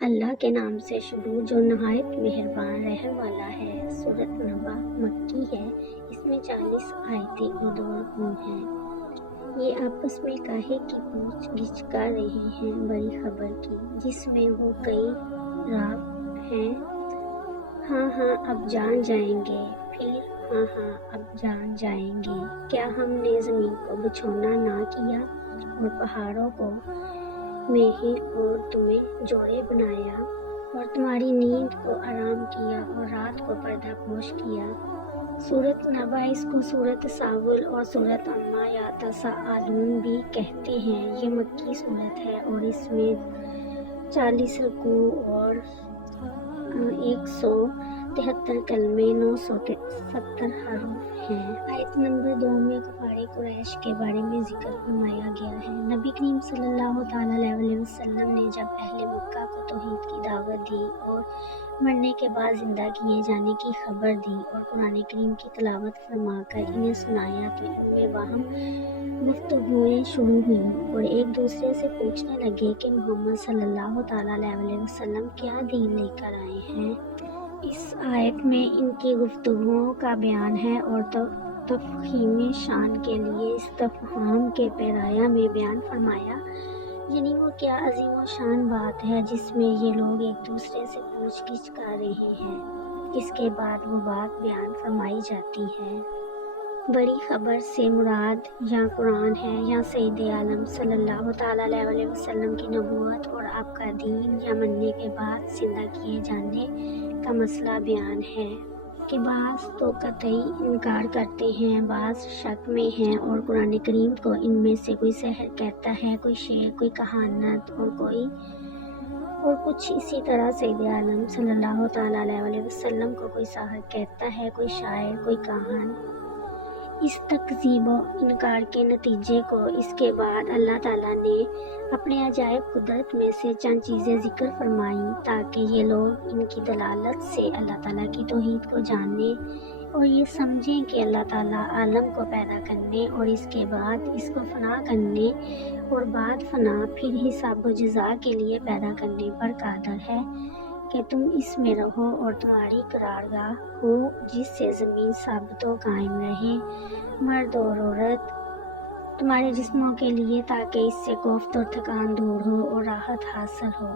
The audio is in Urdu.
اللہ کے نام سے شروع جو نہایت مہربان رحم والا ہے۔ سورۃ نبا مکی ہے۔ اس میں 40 آیتیں اور 2 رکوع ہیں۔ یہ آپس میں کاہے کی پوچھ گچھ کر رہے ہیں بڑی خبر کی، جس میں وہ کئی راگ ہیں۔ ہاں ہاں اب جان جائیں گے، پھر ہاں ہاں اب جان جائیں گے۔ کیا ہم نے زمین کو بچھونا نہ کیا اور پہاڑوں کو مہر اور تمہیں جوڑے بنایا اور تمہاری نیند کو آرام کیا اور رات کو پردہ پوش کیا۔ سورۃ نبا اس کو سورۃ تساؤل اور سورۃ عامہ یا تساءلون بھی کہتے ہیں۔ یہ مکی سورت ہے اور اس میں 40 رکوع اور 173 کلمے 970 حروف ہیں۔ آیت نمبر 2 میں کفار قریش کے بارے میں ذکر فرمایا گیا ہے۔ نبی کریم صلی اللہ تعالیٰ علیہ وسلم نے جب اہل مکہ کو توحید کی دعوت دی اور مرنے کے بعد زندہ کیے جانے کی خبر دی اور قرآن کریم کی تلاوت فرما کر انہیں سنایا تو ان میں باہم گفتگویں شروع ہوئیں اور ایک دوسرے سے پوچھنے لگے کہ محمد صلی اللہ تعالیٰ علیہ وسلم کیا دین لے کر آئے ہیں۔ اس آیت میں ان کی گفتگوؤں کا بیان ہے اور تفخیم شان کے لیے استفہام کے پیرایہ میں بیان فرمایا، یعنی وہ کیا عظیم و شان بات ہے جس میں یہ لوگ ایک دوسرے سے پوچھ گچھ کر رہے ہیں۔ اس کے بعد وہ بات بیان فرمائی جاتی ہے۔ بڑی خبر سے مراد یا قرآن ہے یا سید عالم صلی اللہ تعالیٰ علیہ وسلم کی نبوت اور آپ کا دین یا مرنے کے بعد زندہ کیے جانے کا مسئلہ بیان ہے کہ بعض تو قطعی انکار کرتے ہیں، بعض شک میں ہیں اور قرآن کریم کو ان میں سے کوئی سحر کہتا ہے، کوئی شعر، کوئی کہانت اور کچھ اسی طرح سید عالم صلی اللہ تعالیٰ علیہ وسلم کو کوئی ساحر کہتا ہے، کوئی شاعر، کوئی کاہن۔ اس تکذیب و انکار کے نتیجے کو اس کے بعد اللہ تعالیٰ نے اپنے عجائب قدرت میں سے چند چیزیں ذکر فرمائیں تاکہ یہ لوگ ان کی دلالت سے اللہ تعالیٰ کی توحید کو جانیں اور یہ سمجھیں کہ اللہ تعالیٰ عالم کو پیدا کرنے اور اس کے بعد اس کو فنا کرنے اور بعد فنا پھر حساب و جزا کے لیے پیدا کرنے پر قادر ہے کہ تم اس میں رہو اور تمہاری قرارگاہ ہو جس سے زمین ثابت و قائم رہے، مرد اور عورت تمہارے جسموں کے لیے تاکہ اس سے کوفت اور تھکان دور ہو اور راحت حاصل ہو۔